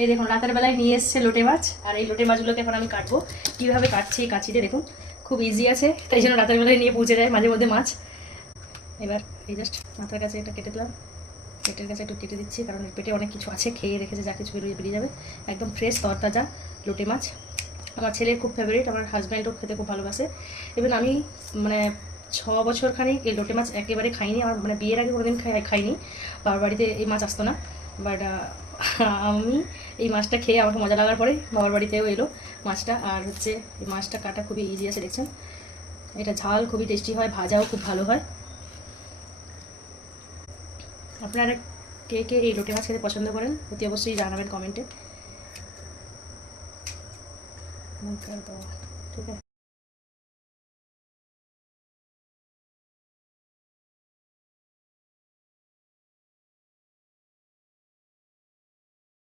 এই দেখুন রাতের বেলায় নিয়ে এসছে লোটে মাছ, আর এই লোটে মাছগুলোকে এখন আমি কাটবো। কীভাবে কাটছি এই কাঁচিতে দেখুন, খুব ইজি আছে, তাই জন্য রাতের বেলায় নিয়ে পৌঁছে যায় মাঝে মধ্যে মাছ। এবার এই জাস্ট মাথার কাছে এটা কেটে দিলাম, পেটের কাছে একটু কেটে দিচ্ছি, কারণ পেটে অনেক কিছু আছে, খেয়ে রেখেছে, যা কিছু বেরিয়ে যাবে। একদম ফ্রেশ তরতাজা লোটে মাছ, আমার ছেলের খুব ফেভারিট, আমার হাজব্যান্ডও খেতে খুব ভালোবাসে। ইভেন আমি মানে 6 বছর খানিক এই লোটে মাছ একেবারে খাইনি, আমার মানে বিয়ের আগে কোনোদিন খাইনি, বাবার বাড়িতে এই মাছ আসতো না। বাট আমি এই মাছটা খেয়ে আমাকে মজা লাগার পরে বাবার বাড়িতেও এলো মাছটা। আর হচ্ছে এই মাছটা কাটা খুবই ইজি আছে, দেখছেন, এটা ঝাল খুবই টেস্টি হয়, ভাজাও খুব ভালো হয়। আপনারা কে কে এই লোটে মাছ খেতে পছন্দ করেন অতি অবশ্যই জানাবেন কমেন্টে। ঠিক আছে।